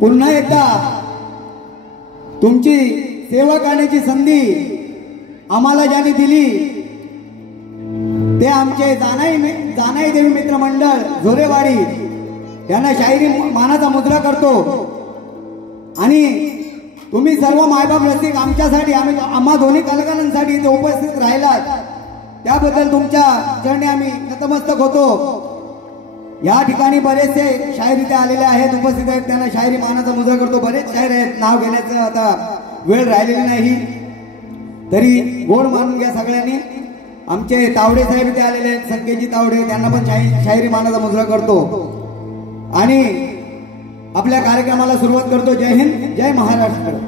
पुन्हा एकदा तुमची सेवा करण्याची संधी आम्हाला ज्यांनी दिली ते आमचे जानाई देवी मित्र मंडळ झोरेवाडी यांना शाहिरी मानाचा मुद्रा करतो। आणि तुम्ही सर्व मायबाप रसिक आमच्यासाठी आम्हा दोन्ही कलाकारांसाठी इथे उपस्थित राहिलात त्याबद्दल तुमच्या चरणी आम्ही नतमस्तक होतो। या ठिकाणी बरेचसे शाहीर इथे आलेले आहेत, उपस्थित आहेत, त्यांना शाहिरी मानाचा मुद्रा करतो। बरेच शाहीर आहेत, नाव घेण्याचं आता वेळ राहिलेली नाही, तरी गोड मानून घ्या सगळ्यांनी। आमचे तावडे साहेब इथे आलेले आहेत, संकेतजी तावडे, त्यांना पण शाहिरी मानाचा मुद्रा करतो आणि आपल्या कार्यक्रमाला सुरुवात करतो। जय हिंद, जय महाराष्ट्र।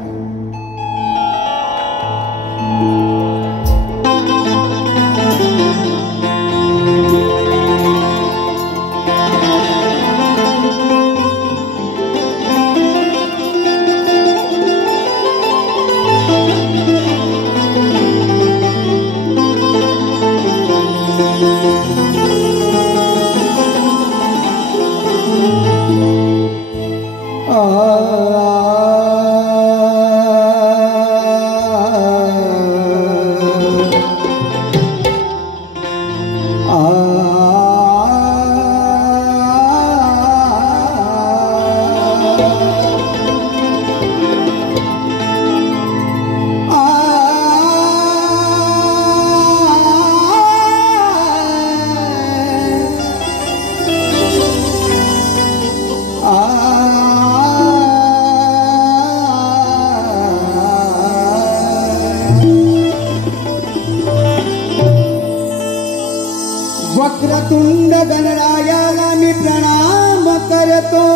वक्रतुंड गणरायाला मी प्रणाम करतो,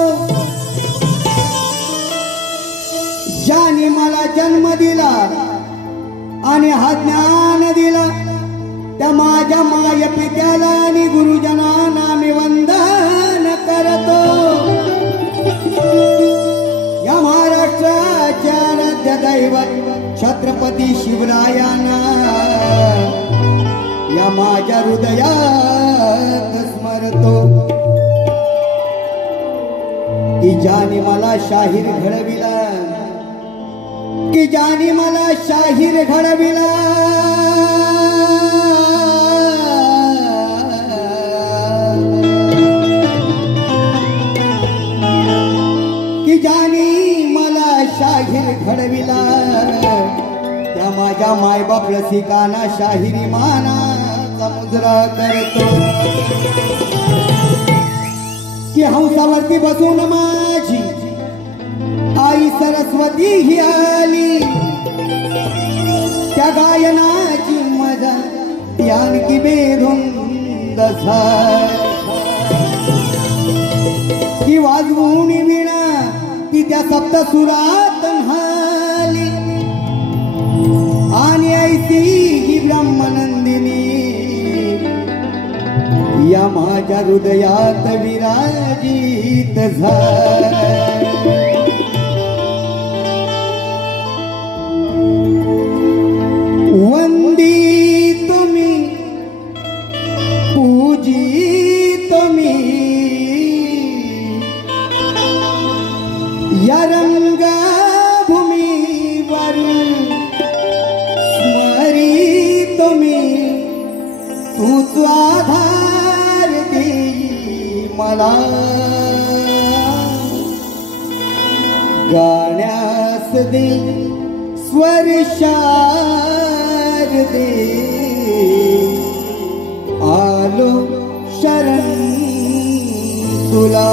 ज्याने मला जन्म दिला आणि हा ज्ञान दिला, त्या माझ्या माय पित्याला आणि गुरुजनांना मी वंदन करतो। या महाराष्ट्राचे आराध्य दैवत छत्रपती शिवरायांना या माझ्या हृदयात स्मरतो, की ज्याने मला शाहीर घडविला, की ज्याने मला शाहीर घडविला, की ज्याने मला शाहीर घडविला, त्या माझ्या मायबाप रसिकांना शाहिरी मानाचा मुजरा करतो, की हंसावरती बसून माझी आई सरस्वती ही आली, त्या गायनाची मजा ती आणखी बेधुंद झाली, की वाजवून वीणा ती त्या सप्तसुरात न्हाली, आणि ऐसी ही ब्रह्मनंदिनी या माझ्या हृदयात विराजित झाली। वंदित मी पूजित मी या रंगभूमीवर, स्मरित मी तूच आधार देई मला, गाण्यास दे स्वर शार दे, आलो शरण तुला।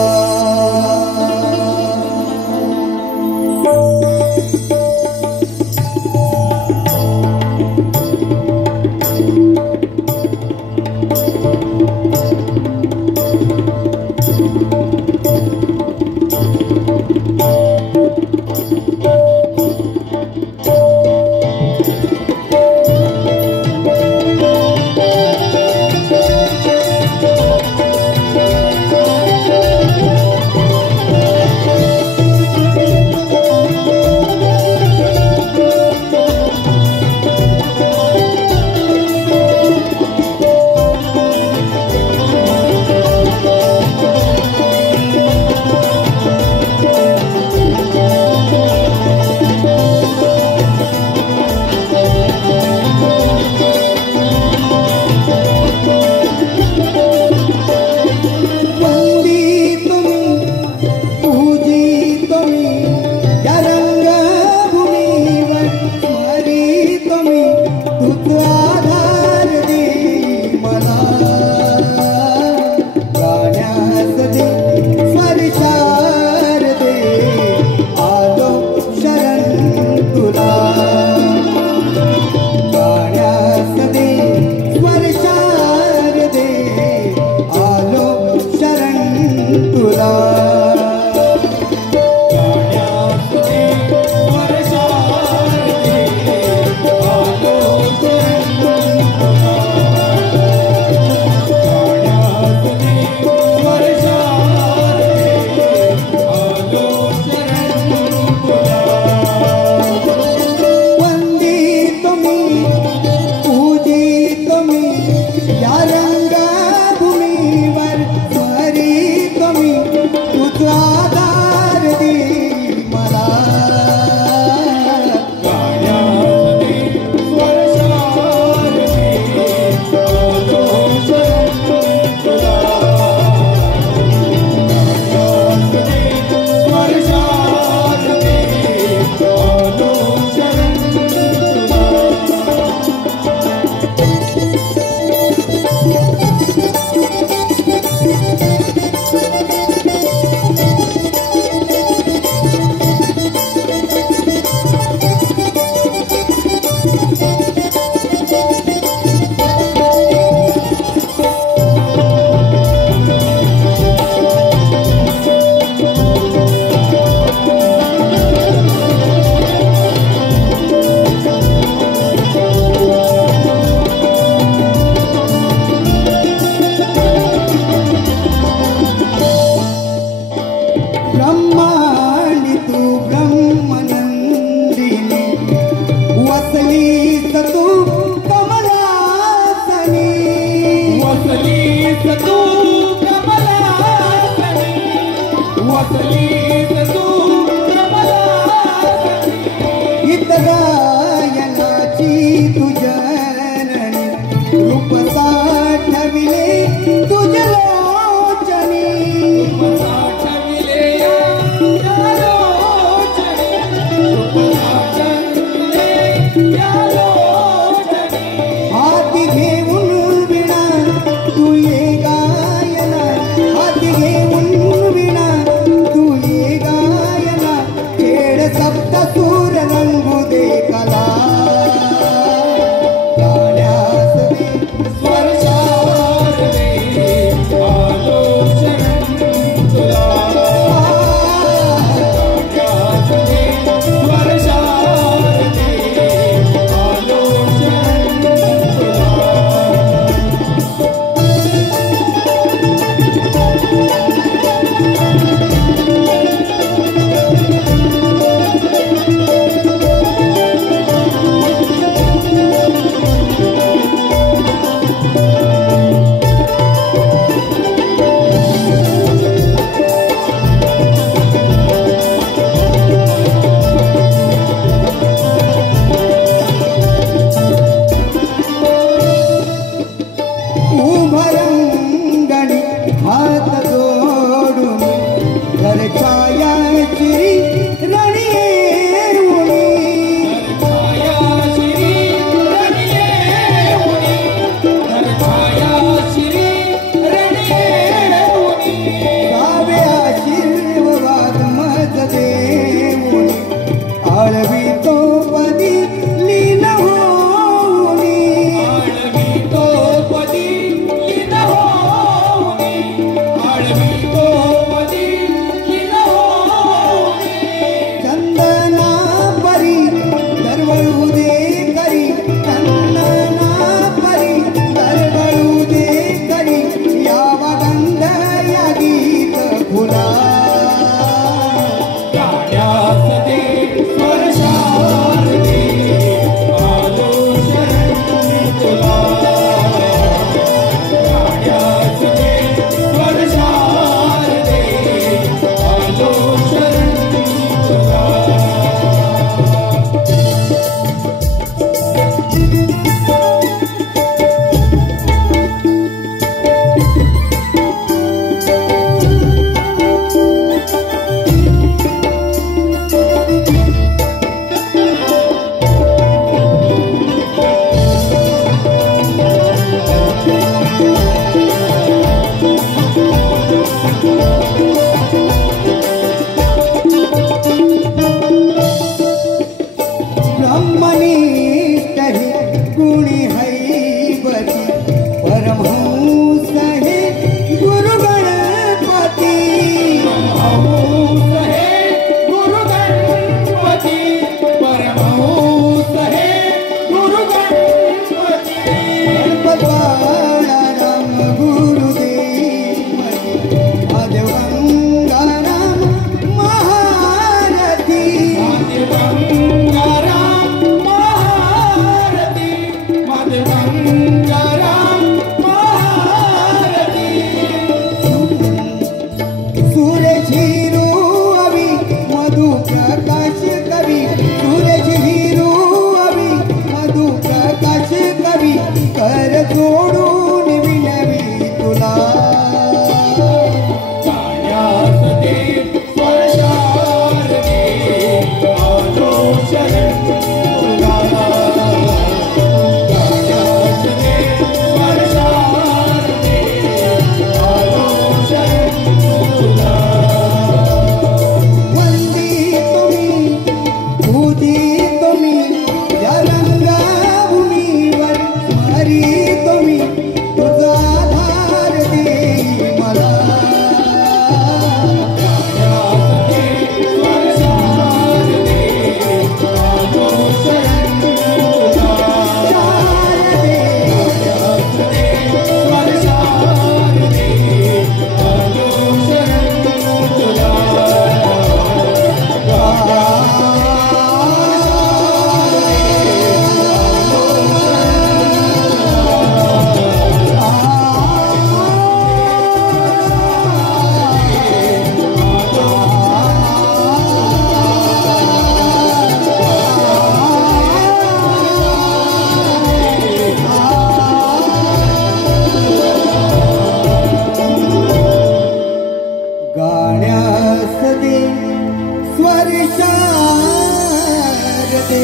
करते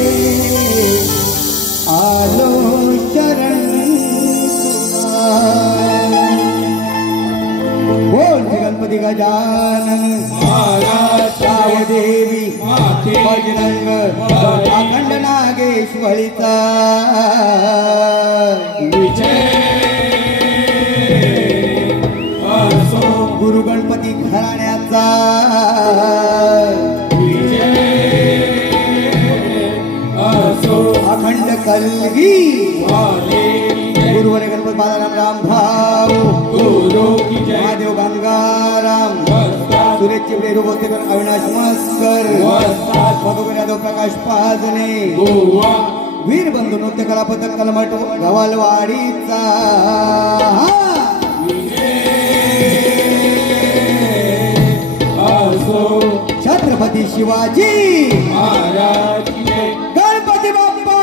आलो शरण बोल गणपती गजानन देवी बजरंग अखंड नागेश्वरीचा गुरु गणपती घराण्याचा अखंड कलगी गुरुवर गणपती बालाराम रामभाऊ महादेव गंगाराम सुरेश चिपळे रोबोतेकर अविनाश मस्कर मधुकर यादव प्रकाश पाजने वीर बंधू नृत्य कला पथक कलमट गवालवाडीचा छत्रपती शिवाजी महाराज गणपती बाप्पा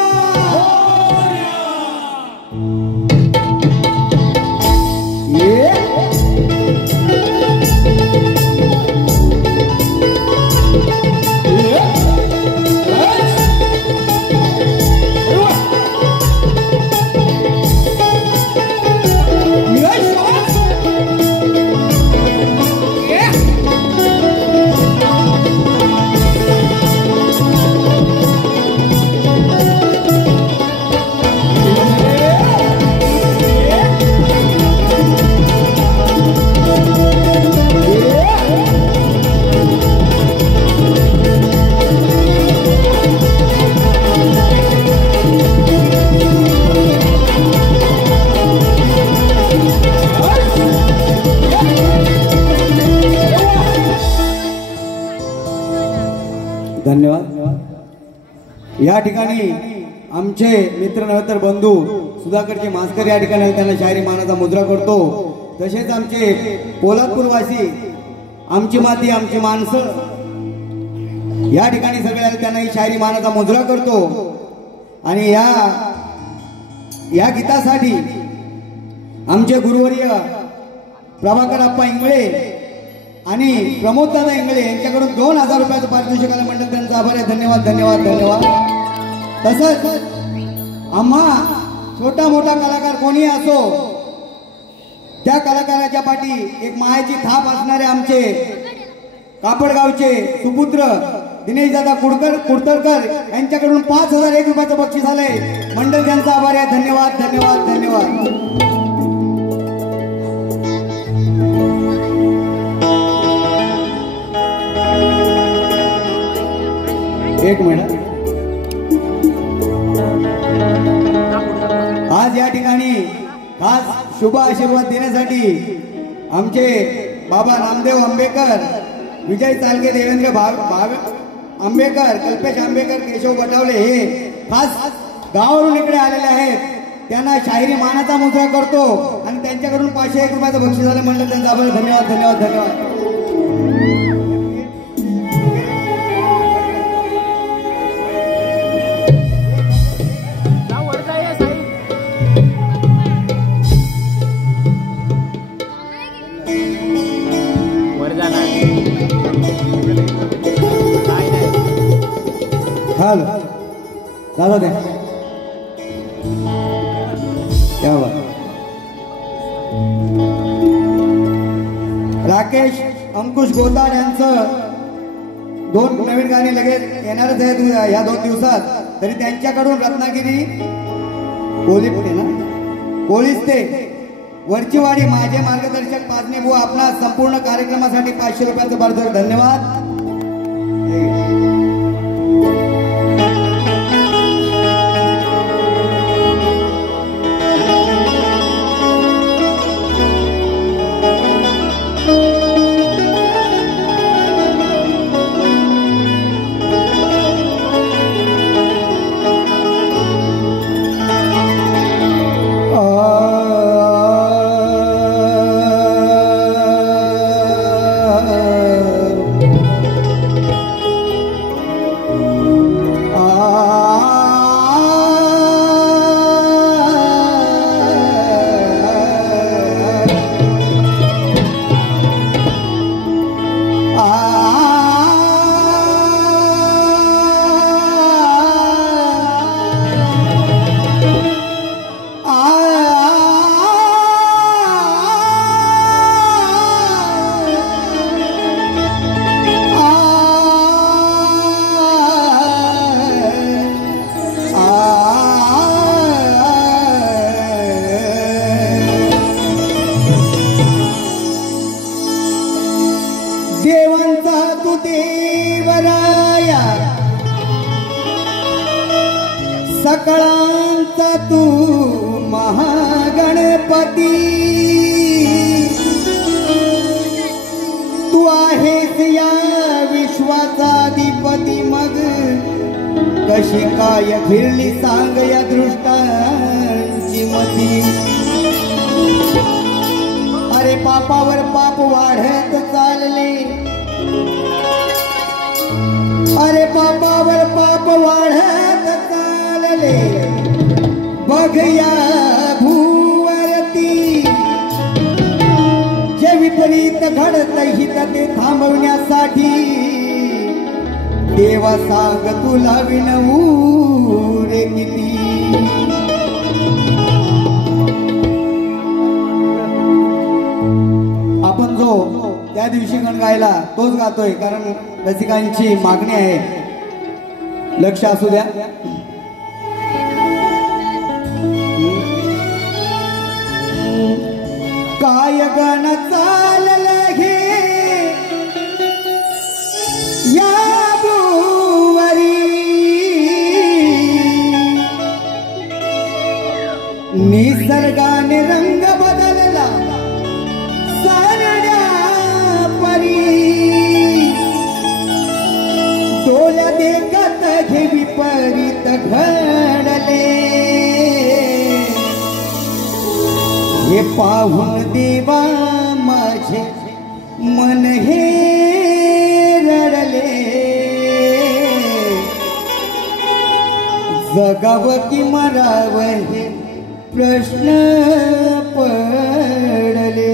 धन्यवाद। या ठिकाणी आमचे मित्र नव्हतर बंधू सुधाकरचे मास्कर या ठिकाणी त्यांना शायरी मानाचा मुद्रा करतो। तसेच आमचे पोलादपूरवासी आमची माती आमची माणसं या ठिकाणी सगळ्या त्यांना ही शायरी मानाचा मुद्रा करतो। आणि या गीतासाठी आमचे गुरुवर्य प्रभाकर अप्पा इंगळे आणि प्रमोद दादा इंगळे यांच्याकडून 2000 रुपयाचं पारितोषिकाला मंडळ त्यांचा आभार आहे। धन्यवाद धन्यवाद धन्यवाद। तसंच आम्हा छोटा मोठा कलाकार कोणी असो त्या कलाकाराच्या पाठी एक मायेची थाप असणारे आमचे कापडगावचे सुपुत्र दिनेश दादा कुडतरकर यांच्याकडून 5001 रुपयाचं बक्षीस आलंय। मंडळ त्यांचा आभार आहे। धन्यवाद धन्यवाद धन्यवाद। एक मिनिट। आज या ठिकाणी खास शुभ आशीर्वाद देण्यासाठी आमचे बाबा रामदेव आंबेकर, विजय चालके, देवेंद्र आंबेकर, कल्पेश आंबेकर, केशव बटावले हे खास गावावरून इकडे आलेले आहेत। त्यांना शायरी मानाचा मुद्रा करतो आणि त्यांच्याकडून 501 रुपयाचं बक्षीस आलं म्हणलं त्यांचा आभार। धन्यवाद धन्यवाद धन्यवाद। हाल दादा दे क्या बात। राकेश अंकुश गोताड यांचं 2 नवीन गाणी लगेच येणारच आहेत या 2 दिवसात। तरी त्यांच्याकडून रत्नागिरी पोलीस ते वरचीवाडी माझे मार्गदर्शक पाजने बुवा आपला संपूर्ण कार्यक्रमासाठी 500 रुपयाचं पारितोषिक। धन्यवाद। सकळांचा तू महागणपती तू आहेस या विश्वाचा अधिपती मग कशी काय फिरली सांग या दृष्टांची मती अरे पापावर पाप वाढत चालले अरे पापावर पाप वाढत चालले बघ या भूवरती जे विपरीत घडत हित ते थांबवण्यासाठी देवा सांग तुला विनवू रे किती आपण जो त्या दिवशी गण गायला तोच गातोय कारण रसिकांची मागणी आहे लक्ष असू द्या काय गण चाललं घे या निसर्गाने रंग बदलला सारड्या परी डोल्या देखत घे विपरीत घडले हे पाहून देवा माझे मन हे रडले जगाव की मराव हे प्रश्न पडले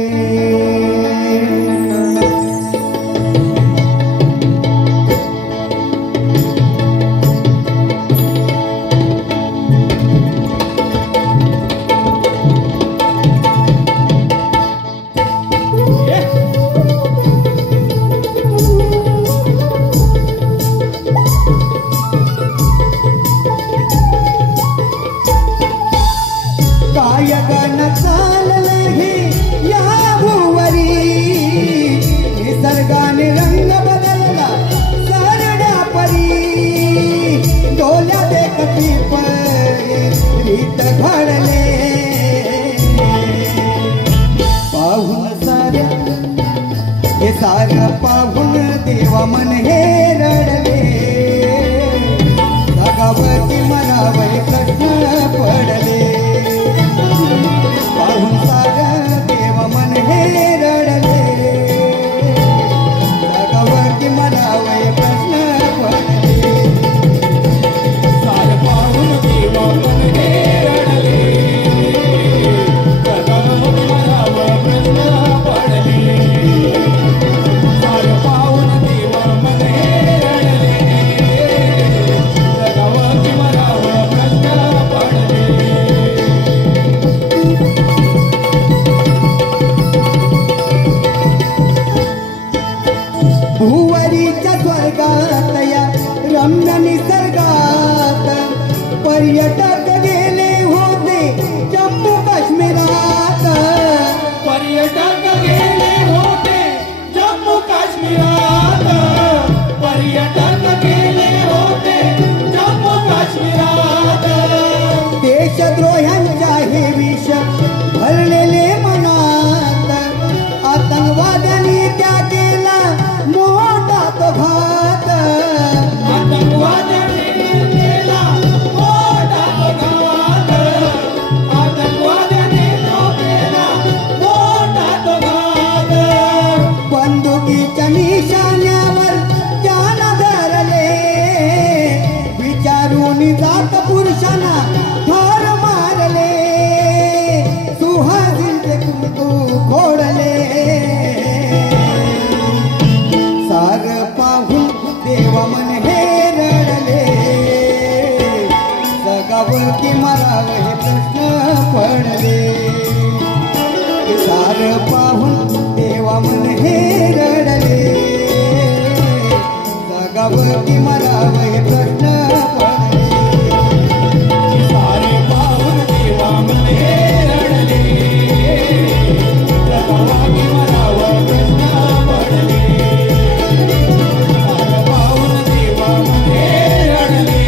गण चालले हे या भुवरी निसर्गाने रंग बदलला सारड्या परी डोल्या देखती परीत घडले पाहून साऱ्या हे सारं पाहून देवा मन हे रडले जगावरती मनावर प्रश्न पडले पाहून सारं देव मन हे रडले जगावरती मनावर प्रश्न पडले सारं पाहून देव मन हे रडले जगावरती मनावर प्रश्न पडले सारं पाहून देव मन हे रडले जगावरती मनावर प्रश्न पडले भुवरीच्या स्वर्गात या रम्य निसर्गात पर्यटक गेले होते जम्मू काश्मीरात पर्यटक गेले होते जम्मू काश्मीरात पर्यटक गेले होते जम्मू काश्मीरात देशद्रोह्यांच्या हे विष भरलेले मनात आतंकवाद्यांनी त्या केला मोठा तो घात आतंकवाद्यांनी केला मोठा तो घात आतंकवाद्यांनी केला मोठा तो घात बंदुकीच्या निशाण्यावर त्याला धरले विचारून जात पुरुषांना ठार मारले सुहासिनीचे कुंकू खोडले सार पाहून देवा मन हे रडले जगावरती मराव हे प्रश्न पडले सार पाहून देवा मन हे रडले जगावरती मराव हे प्रश्न पडले सारे पाहून देवा मन हे रडले जगावरती मराव प्रश्न पडले सारे पाहून देवा मन हे रडले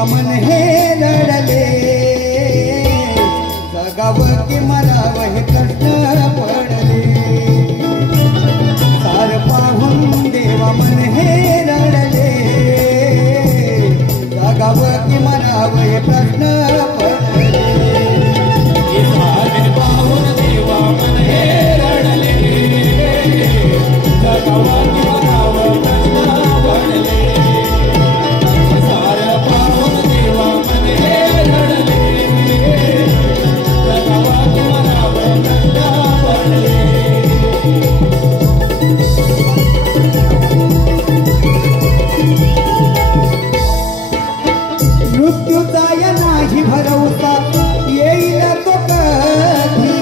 देवा मन हे लढले जगावं की मरावं हे कष्ट पडले सार पाहून देवा मन हे लढले जगावं की मरावं हे प्रश्न पडले सारे पाहून देवा मन हे रडले जगावं की मरावं प्रश्न पडले सारे पाहून देवा मन हे रडले जगावं की मरावं प्रश्न पडले मृत्यूचा या नाही भरवसा येईल तो कधी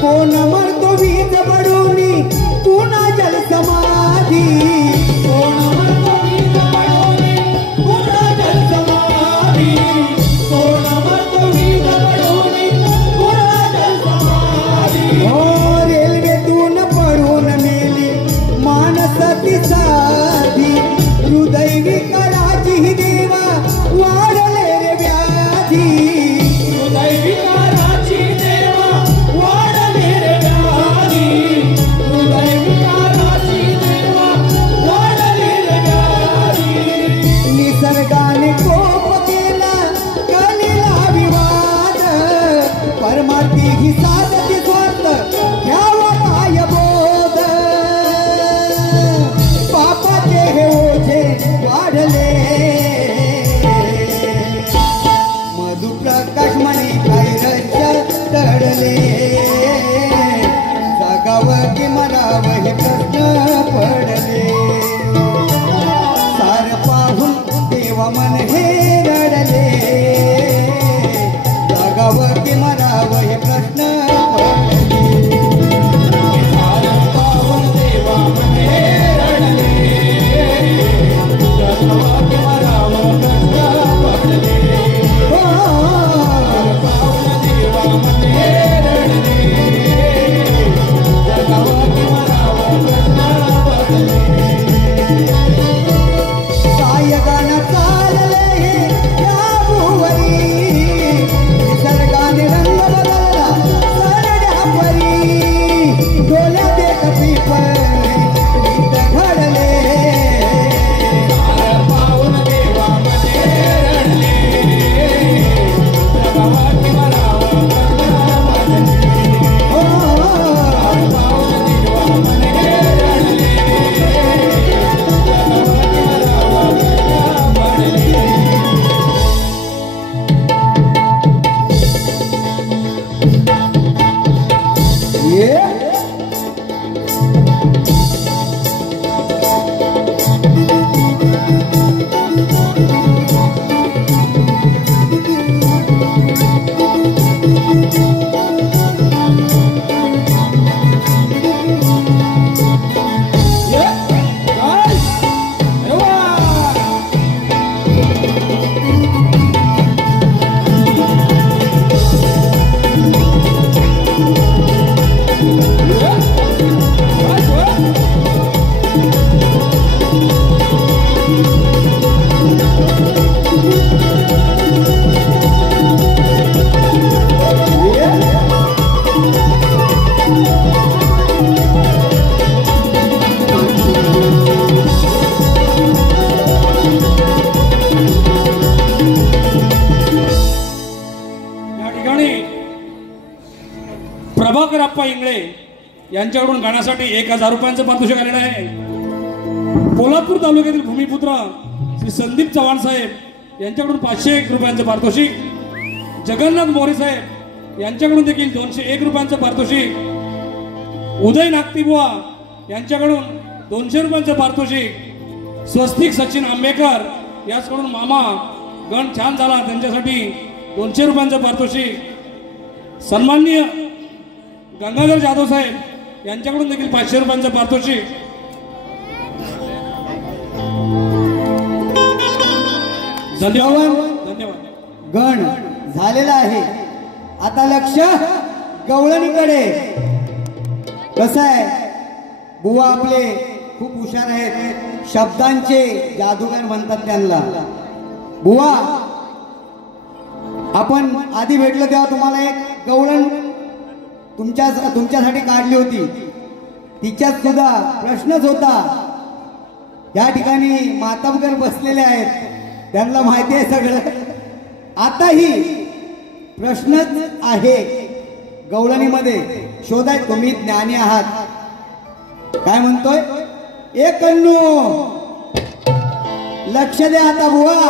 कोण मरतो वीज पडूनी पुन्हा जल समाधी कोण मरतो वीज पडूनी पुन्हा जल समाधी कोण मरतो वीज पडूनी पुन्हा जल समाधी हो रेल्वेतून पडून मेली माणस ती साधी हृदय विकाराची ही देवा वाढले रे व्याधी हृदय विकाराची देवा वाढले रे व्याधी हृदय विकाराची देवा वाढले रे व्याधी निसर्गाने कोप केला कलिला विवाद परमार्थी ही साधती स्वत घ्यावा काय बोध पापाचे हे ओझे वाढले मधुप्रकाश मणी कैरच्या तडले जगावं की मरावं हे प्रश्न पडले सार पाहून देवा मन हे रडले जगावं की मरावं हे प्रश्न पडले सारे पाहून देवा मन हे रडले जगावं की मरावं प्रश्न पडले पाहून देवा मन हे रडले जगावं की मरावं प्रश्न पडले काय गाणं चालले या भुवरी निसर्गाने रंग बदलला सरड्या परी डोल्या देत पिपरी घडले सारे पाहून देवा मन हे रडले जगावं की मरावं प्रश्न पडले हो पाहून देवा मन हे रडले जगावं की मरावं प्रश्न पडले ये या ठिकाणी प्रभाकर आप्पा इंगळे यांच्याकडून गाण्यासाठी 1000 रुपयांचं पारितोषिक आलेलं आहे. पोलादपूर तालुक्यातील भूमिपुत्र श्री संदीप चव्हाण साहेब यांच्याकडून 501 रुपयांचं पारितोषिक. जगन्नाथ मोरे साहेब यांच्याकडून देखील 201 रुपयांचं पारितोषिक. उदय नागतीबुवा यांच्याकडून 200 रुपयांचं पारितोषिक. स्वस्तिक सचिन आंबेकर याचकडून मामा गण छान झाला त्यांच्यासाठी 200 रुपयांचं पारितोषिक. सन्माननीय गंगाधर जाधव साहेब यांच्याकडून देखील 500 रुपयांचं पारितोषिक. धन्यवाद. गण झालेला आहे. आता लक्ष गवळणीकडे. कसं आहे बुवा आपले खूप हुशार आहेत, शब्दांचे जादूगर म्हणतात त्यांना. बुवा आपण आधी भेटलो तेव्हा तुम्हाला एक गवळण तुमच्यासाठी काढली होती. तिच्यात सुद्धा प्रश्नच होता. या ठिकाणी मातबगर बसलेले आहेत, त्यांना माहिती आहे सगळं. आताही प्रश्नच आहे गवळणीमध्ये. शोधाय तुम्ही ज्ञानी आहात. काय म्हणतोय? एक कन्नू लक्ष द्या आता बुवा,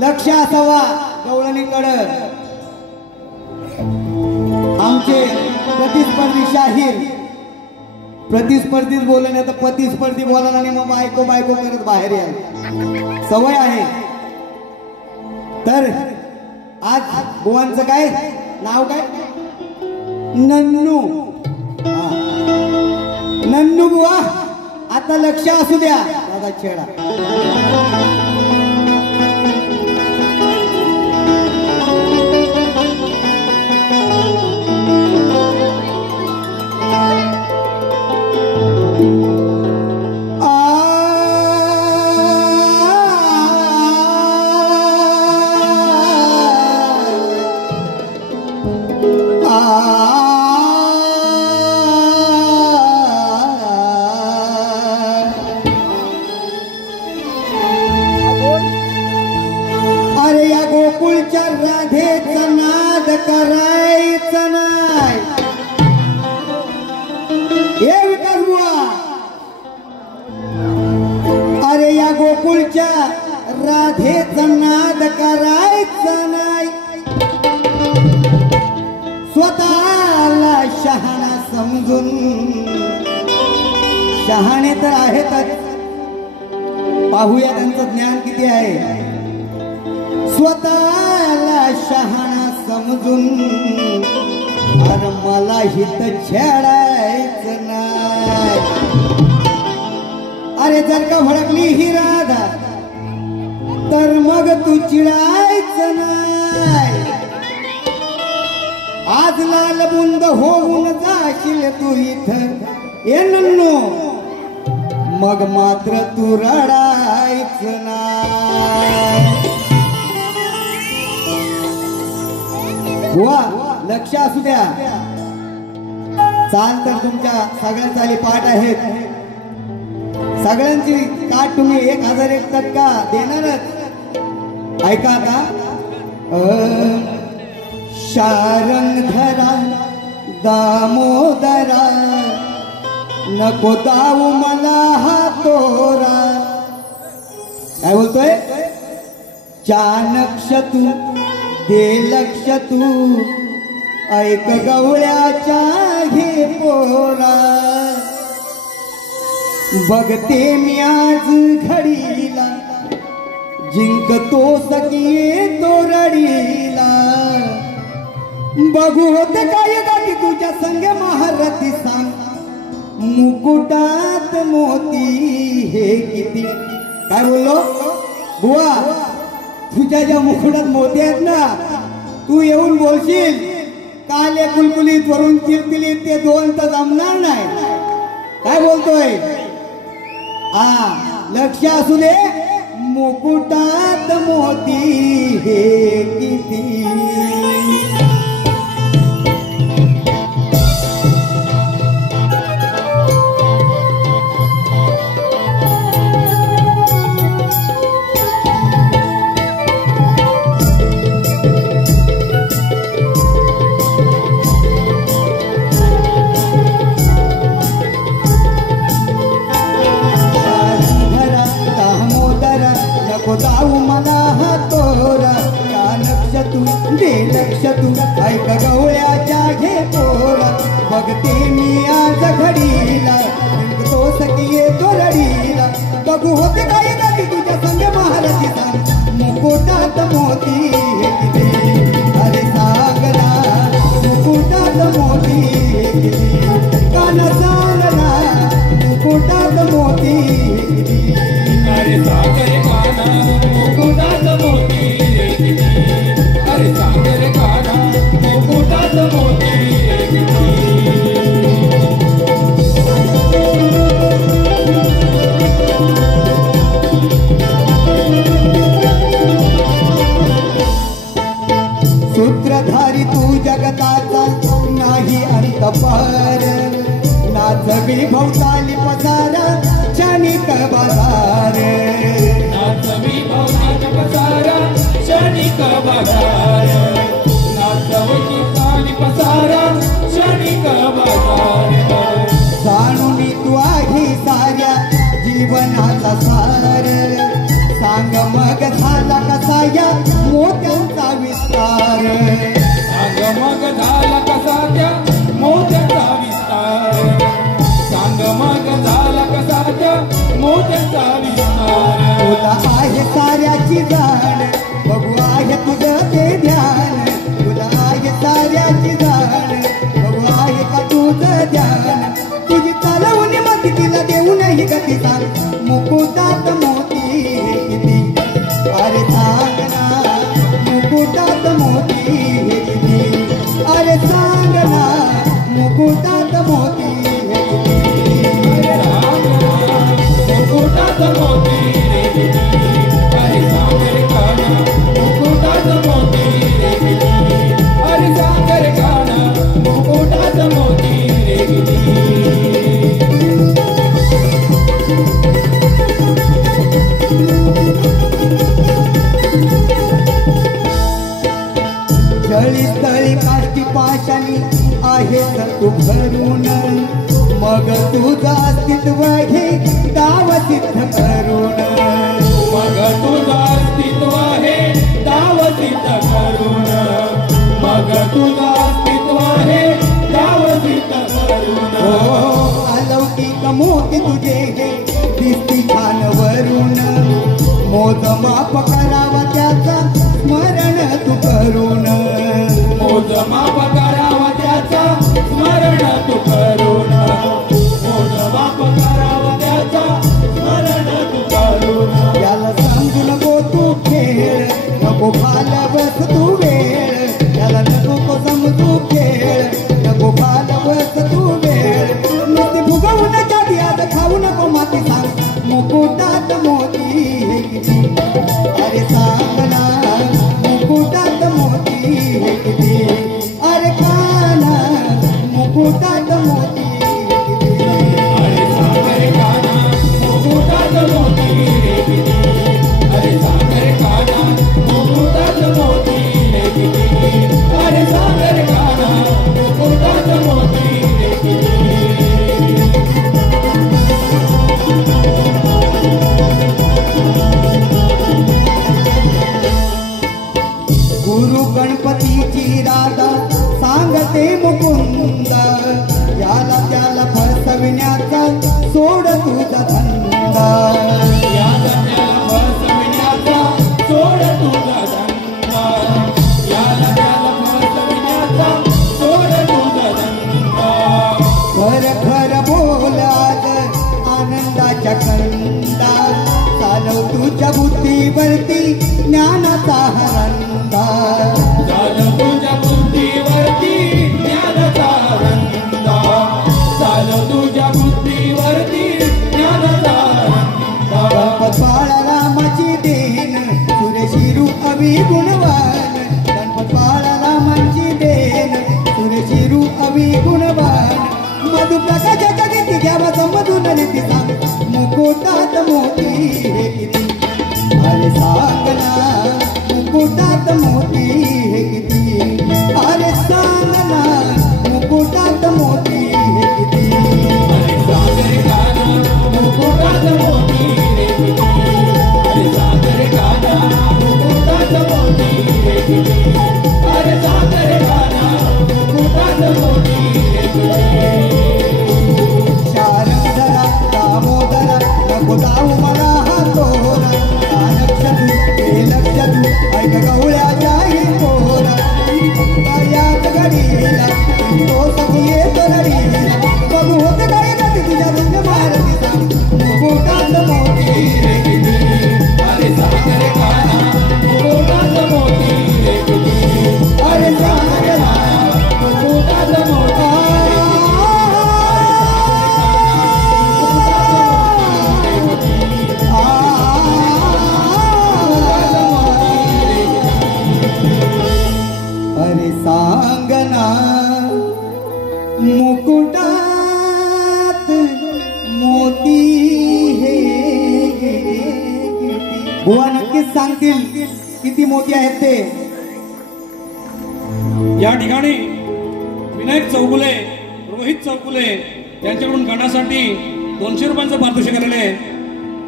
लक्ष असावा गवळणीकडं. आमचे प्रतिस्पर्धी शाहीर, प्रतिस्पर्धीच बोलले नाही तर प्रतिस्पर्धी बोलायला आणि मग बायको बायको करत बाहेर या सवय आहे. तर आज बुवांचं काय नाव? काय? नन्नू. नन्नू बुवा, आता लक्ष असू द्या. दादा छेडा. अरे या गोकुळच्या राधेचा नाद करायचा नाही. हे विकास बुवा, अरे या गोकुळच्या राधेचा नाद करायचा नाही. स्वतःला शहाणा समजून, शहाणे तर आहेतच, पाहूया त्यांचं ज्ञान किती आहे. स्वतःला शहाणा समजून अरे मला हित छेडायचं नाही. अरे जर का भडकली ही राधा तर मग तू चिडायचं नाही. आज लाल बुंद होऊन जाशील तू इथं ये नन्नू, मग मात्र तू रडायचं नाही. बुवा लक्ष असू द्या. चाल तर तुमच्या सगळ्या चाली पाठ आहेत. सगळ्यांची काट तुम्ही 1001 टक्का देणारच. ऐका आता. शारंगधरा दामोदरा नको दाऊ मला हा तोरा. काय बोलतोय? चाणक्ष तू दे लक्ष तू ऐक गवळ्याच्या घे पोरा. बघते मी आज घडीला जिंकतो सखी तोरडीला. बघू होते काय गाठी तुझ्या संग महारथी सांग. मुकुटात मोती हे किती. काय बोललो बुवा? तुझ्या ज्या मुकुटात मोती आहेत ना, तू येऊन बोलशील काले कुलकुलीत वरून चिलचिलीत ते दोन तर जमणार नाही. काय बोलतोय? लक्ष असू दे. मुकुटात मोती हे किती. जाऊ मला हा तोरा. या लक्ष तू दे लक्ष तू ऐक गवळ्याच्या घे पोरा. बघते मी आज घडीला तो सखी तोरडीला. बघू होते काय गाठी तुझ्या संग महारथी सांग. मुकुटात मोती हे किती. अरे सागरा मुकुटात मोती हे किती. कान सांगला मुकुटात मोती हे किती. अरे सागरे काना मुकुटात मोती रे किती. अरे सागरे काना मुकुटात मोती रे किती. चाली पसारा क्षणिक बाजार नाचवी भावनाचा पसारा क्षणिक बाजार नाचवी चाली पसारा क्षणिक बाजार जाणून तू आहे साऱ्या जीवनाचा सार सांग मग झाला कसा या मोत्यांचा विस्तार सांग मग झाला कसा त्या मोत्याचा विस्तार सांग मग झाला कसा त्या मोत्याचा विस्तार तुला आहे साऱ्याची जाण बघू आहे तुझं ते ध्यान तुला आहे साऱ्याची जाण बघू आहे का तुझं ध्यान तुझी चालवून मग तिला देऊनही गती सांग मुकुटात मोती हे किती अरे सांग ना मुकुटात मोती हे किती अरे सांग ना मुकुटात मोती हे किती मुकुटात मोती रे किती अरे सागर काना मुकुटात मोती रे किती अरे सागर काना मुकुटात मोती रे किती जळी स्थळी काष्टी पाशानी आहे तर तू भरून मग तुझं अस्तित्व हे दाव सिद्ध करून मग तुझं अस्तित्व आहे दाव सिद्ध करून मग तुझं अस्तित्व आहे दाव सिद्ध करून अलौकिक मोती तुझे हे दिसती छान वरून मोजमाप करावा त्याचा स्मरण तू करून मोजमाप करावा त्याचा स्मरण तू करून मोजमाप करावा त्याचा स्मरण तू करून याला समजू नको तू खेळ नको फालवस तू वेळ याला नको समजू खेळ नको फालवस तू वेळ नुसते भुगवण्याच्या दियात खाऊ नको माती सांग मुकुटात मोती हे किती अरे सांग ना मुकुटात मोती हे किती अरे काना मुकुटात मोती हे किती तीच सांगतील किती मोती आहेत ते. या ठिकाणी विनायक चौगुले, रोहित चौगुले यांच्याकडून गणासाठी 200 रुपयांचं पारितोषिक आलेलं आहे.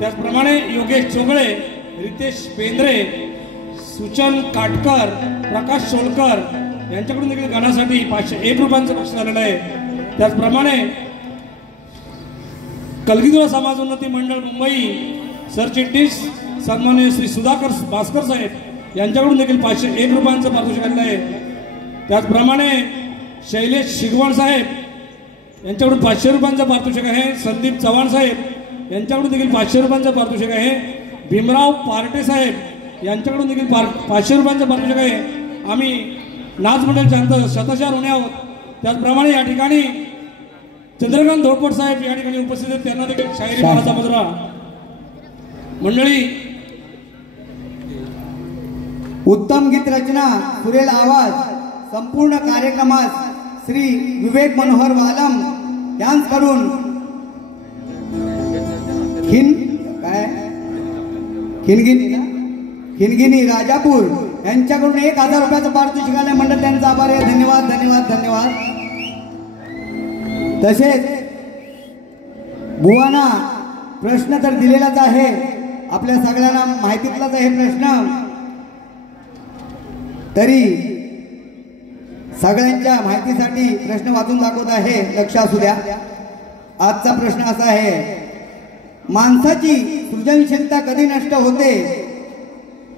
त्याचप्रमाणे योगेश चोगळे, रितेश बेंद्रे, सुचन काटकर, प्रकाश सोलकर यांच्याकडून देखील गणासाठी 501 रुपयांचं बक्षीस आलेलं आहे. त्याचप्रमाणे कलगीधुरा समाज उन्नती मंडळ मुंबई सरचिटणीस सन्माननीय श्री सुधाकर भास्कर साहेब यांच्याकडून देखील 501 रुपयांचं पारितोषिक आलेलं आहे. त्याचप्रमाणे शैलेश शिगवण साहेब यांच्याकडून 500 रुपयांचं पारितोषिक आहे. संदीप चव्हाण साहेब यांच्याकडून देखील 500 रुपयांचं पारितोषिक आहे. भीमराव पार्टे साहेब यांच्याकडून देखील 500 रुपयांचं पारितोषिक आहे. आम्ही नाच मंडळ शतशः ऋणी आहोत. त्याचप्रमाणे या ठिकाणी चंद्रकांत धोळपट साहेब या ठिकाणी उपस्थित आहेत. त्यांना देखील शाहिरी मानाचा मुजरा. मंडळी, उत्तम गीत रचना, सुरेल आवाज, संपूर्ण कार्यक्रमात श्री विवेक मनोहर वालम यांच्याकडून खिनगिनी राजापूर यांच्याकडून 1000 रुपयाचं पारितोषिक आले. मंडळ त्यांचा आभार आहे. धन्यवाद धन्यवाद धन्यवाद. तसेच बुवाना प्रश्न तर दिलेलाच आहे, आपल्या सगळ्यांना माहितीतलाच आहे प्रश्न, तरी सगळ्यांच्या माहितीसाठी प्रश्न वाचून दाखवत आहे. लक्ष असू द्या. आजचा प्रश्न असा आहे, माणसाची सृजनशीलता कधी नष्ट होते?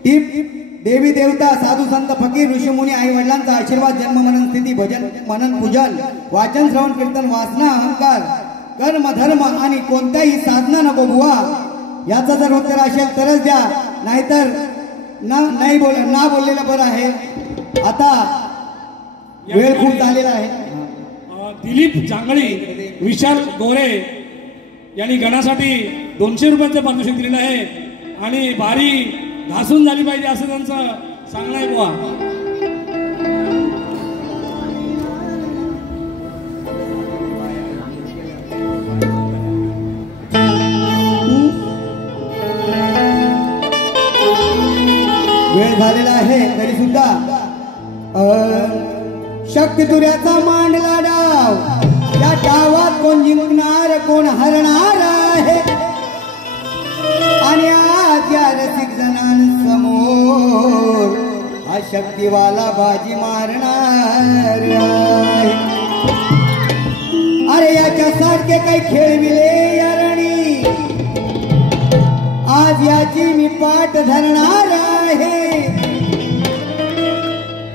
टिप देवी देवता, साधू संत, फकीर, ऋषीमुनी, आई वडिलांचा आशीर्वाद, जन्म मरण स्थिती, भजन मनन पूजन, वाचन श्रवण कीर्तन, वासना, अहंकार, कर्म धर्म आणि कोणत्याही साधना नको बुवा. याचं जर उत्तर असेल तरच द्या, नाहीतर नाही बोललेलं बरं आहे. आता वेळ खूप झालेला आहे. दिलीप जांगळी, विशाल गोरे यांनी गणासाठी 200 रुपयांचं पारितोषिक दिलेलं आहे. आणि बारी घासून झाली पाहिजे असं त्यांचं सांगणं आहे बुवा. वेळ झालेला आहे तरी सुद्धा शक्ती तुऱ्याचा मांडला डाव, या डावात कोण जिंकणार कोण हरणार आहे? आणि आज या रसिक जणांसमोर हा शक्तीवाला बाजी मारणार आहे. अरे याच्यासारखे काही खेळविले यारणी, आज याची मी पाठ धरणार आहे.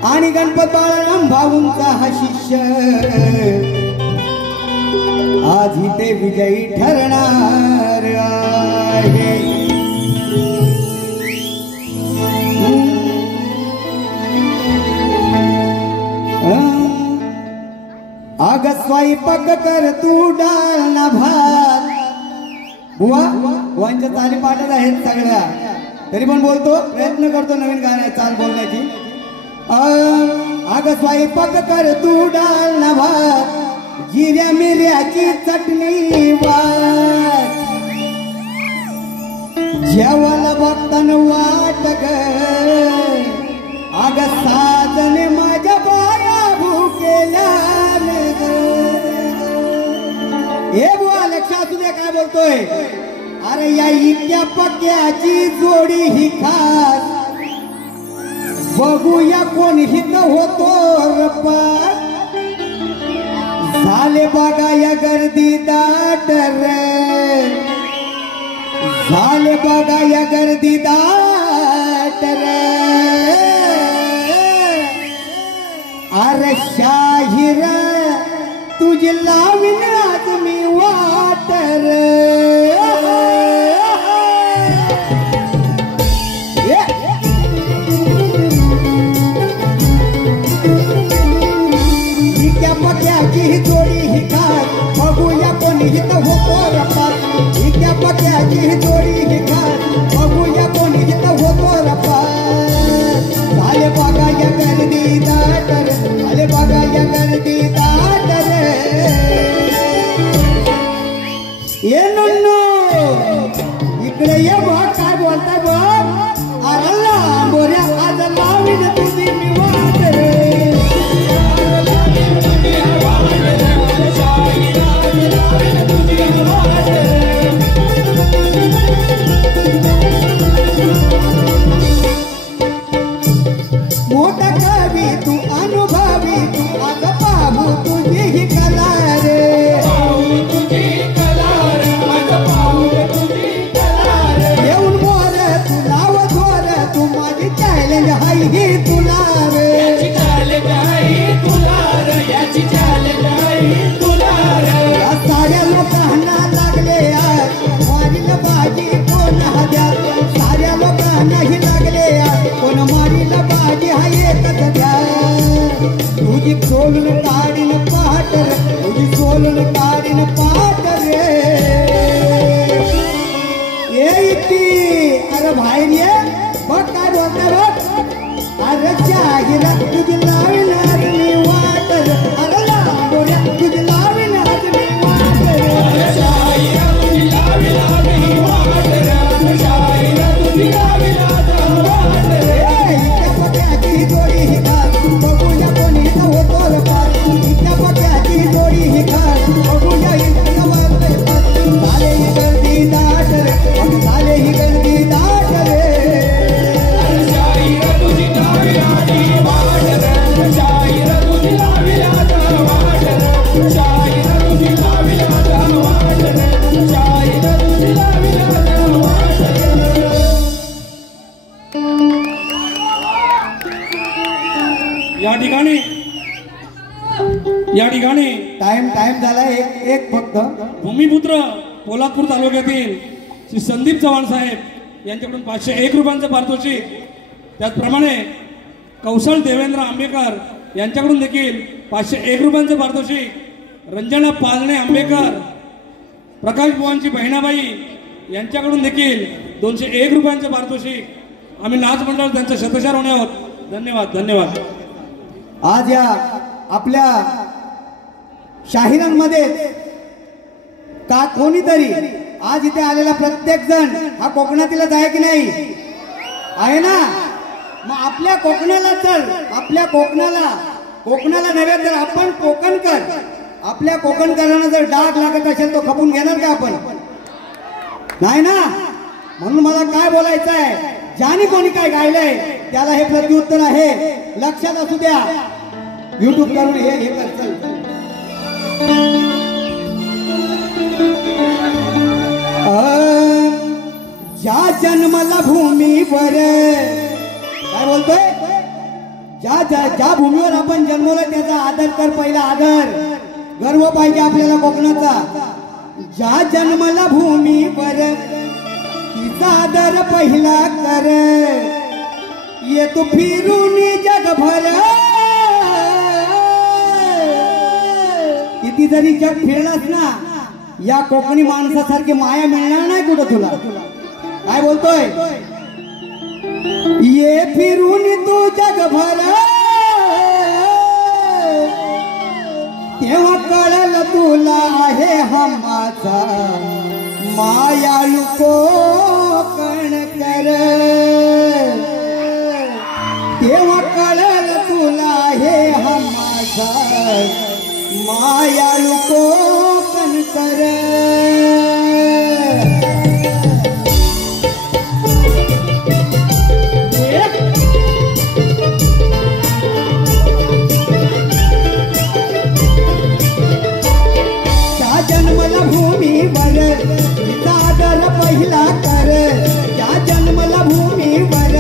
आणि गणपत बाळाराम भाऊंचा हा शिष्य आज इथे विजयी ठरणार आहे. आग स्वयंपाक कर तू डाळ ना भात. बुवांच्या चाली पाठच आहेत सगळ्या, तरी पण बोलतो, प्रयत्न करतो नवीन गाण्या चाल बोलण्याची. आग स्वयंपाक कर तू डाळ ना भात, जिऱ्या मिऱ्याची चटणी वाट, जेवायला बघताना वाट ग. आग साजने माझ्या बाया भुकेल्या. हे बुवा लक्ष असू दे काय बोलतोय. अरे या इतक्या पक्याची जोडी ही खास, बघूया कोण हित होतो रप्पा. झाले बघा या गर्दी दाट रे, झाले बघा या गर्दी दाट रे. अरे शाहीर तुझी लावीन आज मी वाट रे. इतक्या पक्याची ही जोडी ही खास, बघूया कोणी हित होतो रपात. इतक्या पक्याची ही जोडी ही खास, बघूया कोणी हित होतो रपात. झाले बघा या गर्दी दाट रे, झाले बघा या गर्दी दाट रे. ये नन्नू इकडे ये बघ काय बोलताय बघ. अरे लावीन तुझी मी वाट रे मोठा कवी तू अनुभवी तू अग पाहू तुझी ही कला रे येऊन मोर तू नाव जोर तू माझी चॅलेंज हाय ही तुला रे या साऱ्या लोकांना लागले आज मारील बाजी कोण हद्या साऱ्या लोकांनाही लागले आज कोण मारील बाजी हा एकच द्या तुझी सोलून काढीन पाट रे तुझी सोलून काढीन पाट रे ये इतकी अरे बाहेर ये बघ काय बोलते बघ अरे जाहिरात तुझी लावीन आज मी वाट रे अरे लांबोऱ्या तुझी लावीन आज मी वाट रे इतक्या पक्याची जोडी ही घाल बघूया कोणी होतो रे पार इतक्या पक्याची जोडी ही घाल बघूया इतक्या वाजते पार झाले ही गर्दी दाट रे मग झाले ही गर्दी दाट रे या ठिकाणी टाइम झाला एक फक्त भूमिपुत्र पोलादपूर तालुक्यातील श्री संदीप चव्हाण साहेब यांच्याकडून 501 रुपयांचं पारितोषिक त्याचप्रमाणे कौशल देवेंद्र आंबेकर यांच्याकडून देखील 501 रुपयांचं पारितोषिक रंजना पालणे आंबेकर प्रकाश बुवांची बहिणाबाई यांच्याकडून देखील 201 रुपयांचं पारितोषिक आम्ही नाच मंडळ त्यांचं शतशार होणे आहोत धन्यवाद आज या आपल्या शाहिरांमध्ये का कोणीतरी आज इथे आलेला प्रत्येक जण हा कोकणातीलच आहे की नाही आहे ना मग आपल्या कोकणाला चल आपल्या कोकणाला नव्हे तर आपण कोकणकर आपल्या कोकणकरांना जर डाग लागत असेल तो खपून घेणार का आपण नाही ना म्हणून मला काय बोलायचं आहे ज्याने कोणी काय गायलंय त्याला हे प्रत्युत्तर आहे लक्षात असू द्या युट्यूब करून हे कर चल ज्या जन्मला भूमीवर काय बोलतोय ज्या भूमीवर आपण जन्मलो त्याचा आदर कर पहिला आदर गर्व पाहिजे आपल्याला कोकणाचा ज्या जन्मला भूमीवर तिचा आदर पहिला कर येतो फिरून जगभर किती जरी जग फिरलास ना या कोकणी माणसासारखी माया मिळणार नाही कुठं तुला काय बोलतोय ये फिरून तू जगभर तेव्हा कळलं तुला आहे हा माझा मायाळू कोकणकर तेव्हा कळलं तुला आहे हा माझा मायाळू कोकणकर त्या जन्मला भूमीवर तिचा आदर पहिला कर त्या जन्मला भूमीवर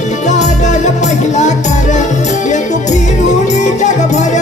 तिचा आदर पहिला कर ये तू फिरून जगभर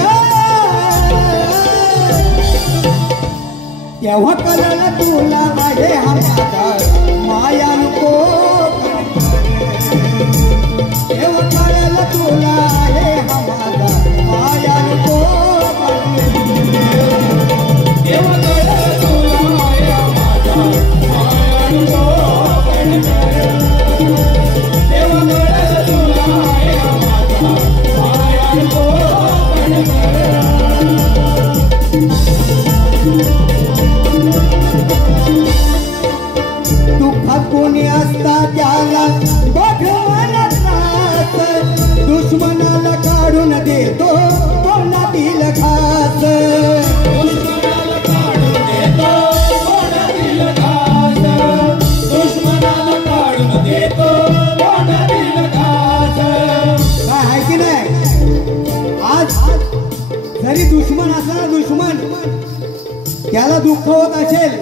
त्याला दुःख होत असेल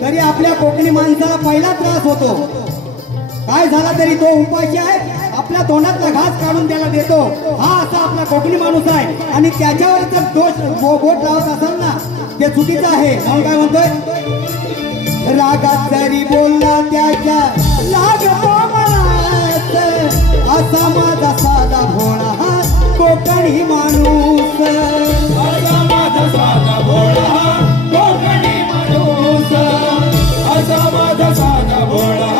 तरी आपल्या कोकणी माणसाला पहिला त्रास होतो. काय झाला तरी तो उपाशी आहे, आपल्या तोंडातला घास काढून त्याला देतो. हा असा आपला कोकणी माणूस आहे. आणि त्याच्यावर जर दोष बोट लावत असेल ना ते चुकीचं आहे. म्हणून काय म्हणतोय, रागात जरी बोलला त्याच्या लागतो मनात, असा माझा साधा भोळा हा कोकणी माणूस. असा माझा साधा भोळा कोकणी माणूस. असा माझा साधा भोळा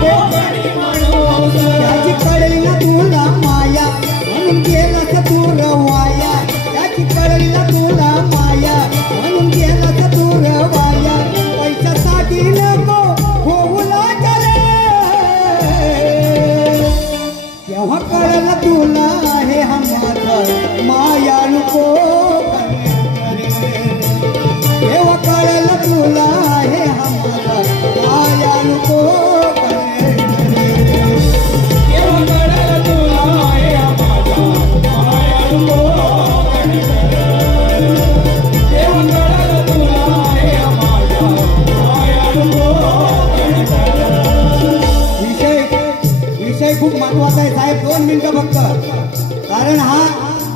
कोकणी माणूस. त्याची कळली ना तुला माया म्हणून गेलास तू रवाया. त्याची कळली ना तुला माया म्हणून गेलास तू रवाया. पैशासाठी नको होऊ लागले, तेव्हा कळलं तुला हे हमारा मायाळू कोकण. तेव्हा कळलं तुला हे हमारा मायाळू कोकण. केव्हा कळलं तुला हे माझा मायाळू कोकण. केव्हा कळलं तुला हे माझा मायाळू कोकण. विषय खूप महत्वाचा आहे साहेब. 2 मिनिटं फक्त, कारण हा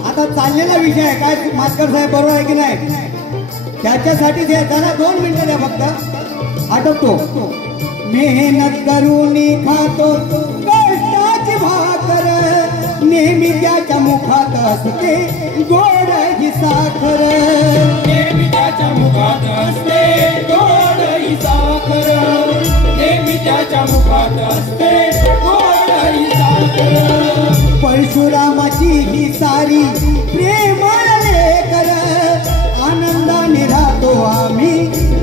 आता चाललेला विषय आहे. काय मास्कर साहेब बरोबर आहे की नाही? त्याच्यासाठी जरा 2 मिनिटं द्या फक्त, आटपतो. मेहनत करून खातो कष्टाची भाकर, नेहमी त्याच्या मुखात असते गोड ही साखर. नेहमी त्याच्या मुखात असते गोड ही साखर. नेहमी त्याच्या मुखात असते गोड ही साखर. परशुरामाची ही सारी प्रेमळ लेकर, आनंदाने राहतो आम्ही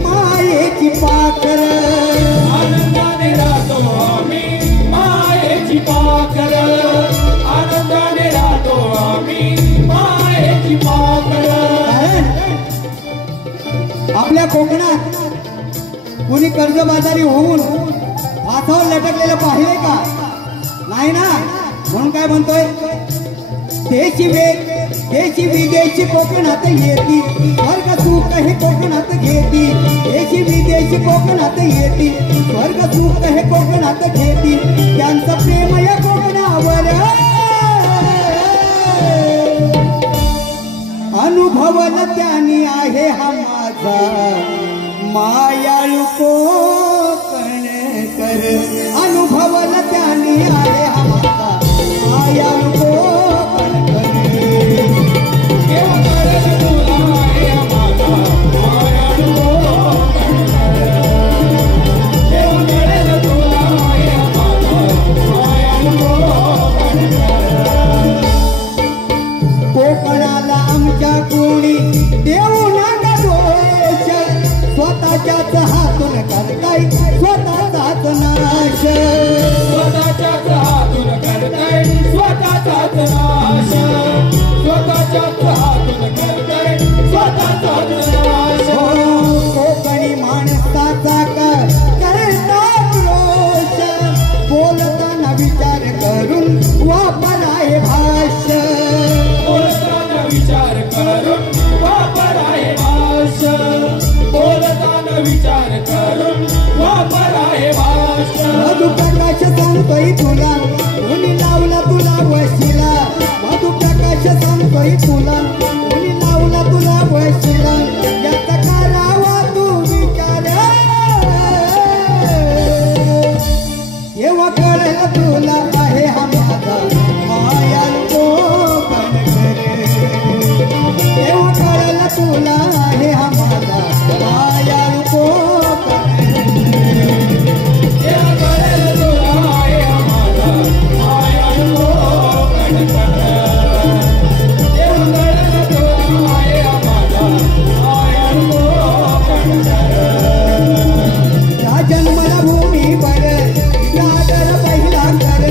मायेची पाखर. आनंदाने राहतो आम्ही मायेची पाखर. आनंदाने राहतो आम्ही मायेची पाखर. कारण आपल्या कोकणात कुणी कर्जबाजारी होऊन हातावर लटकलेलं पाहिले का? नाही ना. म्हणून काय म्हणतोय, देशी विदेशी कोकणात येती, स्वर्ग सुख हे कोकणात घेती. देशी विदेशी कोकणात येती, स्वर्ग सुख हे कोकणात घेती. त्यांचं प्रेम या कोकणावर अनुभवलं त्यांनी आहे हा माझा मायाळू कोकण कर. अनुभवलं त्यांनी आहे हा माझा मायाळू कोकण कर. केव्हा कळलं तुला हे माझा मायाळू कोकण. केव्हा कळलं तुला हे माझा मायाळू कोकण. कोकणाला आमच्या कोणी देऊ नका दोष, स्वतःच्याच हातून करताय स्वतःचाच नाश. स्वतःच्याच हातून करताय स्वतःचाच नाश. स्वतःच्याच हातून करताय स्वतःचाच नाश. कोकणी माणसाचा करता क्रोश, बोलताना विचार करून वापराय भाष्य. बोलताना विचार करून वापर आहे भाषा. बोलताना विचार करून वापर आहे भाषा. मधुप्रकाश सांगतोय तुला कोणी लावला तुला वशिला. मधुप्रकाश सांगतोय तुला कोणी लावला तुला वशिला. याचा करावा तू विचार, तेव्हा कळलं तुला आहे हा माझा मायाळू कोकण कर. तेव्हा कळलं तुला आहे हा माझा मायाळू कोकण. केव्हा कळलं तुला हे माझा मायाळू कोकण. केव्हा कळलं तुला हे माझा मायाळू कोकण. त्या जन्मला भूमीवर आदर पहिला कर.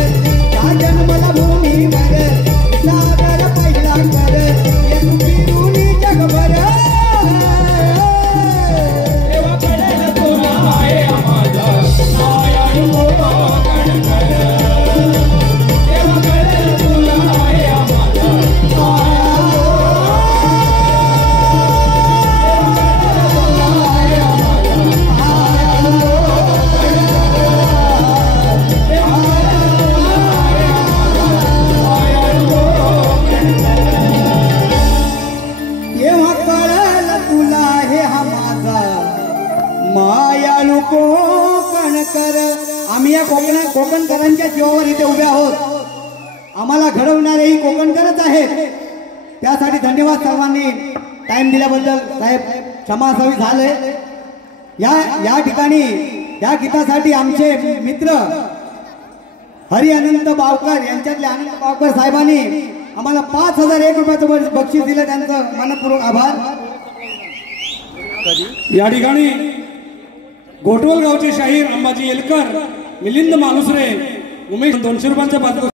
कोकणकर. आम्ही या कोकणकरांच्या जीवावर इथे उभे आहोत. आम्हाला घडवणारेही कोकणकरच आहेत. त्यासाठी धन्यवाद सर्वांनी टाइम दिल्याबद्दल. साहेब क्षमा असावी झाले. या ठिकाणी या गीतासाठी आमचे मित्र हरी अनंत बावकर यांच्यातले अनंत बावकर साहेबांनी आम्हाला 5,001 रुपयाचं बक्षीस दिलं. त्यांचं मनपूर्वक आभार. या ठिकाणी घोटवल गावचे शाहीर अंबाजी येलकर, मिलिंद मालुसरे, उमेश 200 रुपयांचं पारितोषिक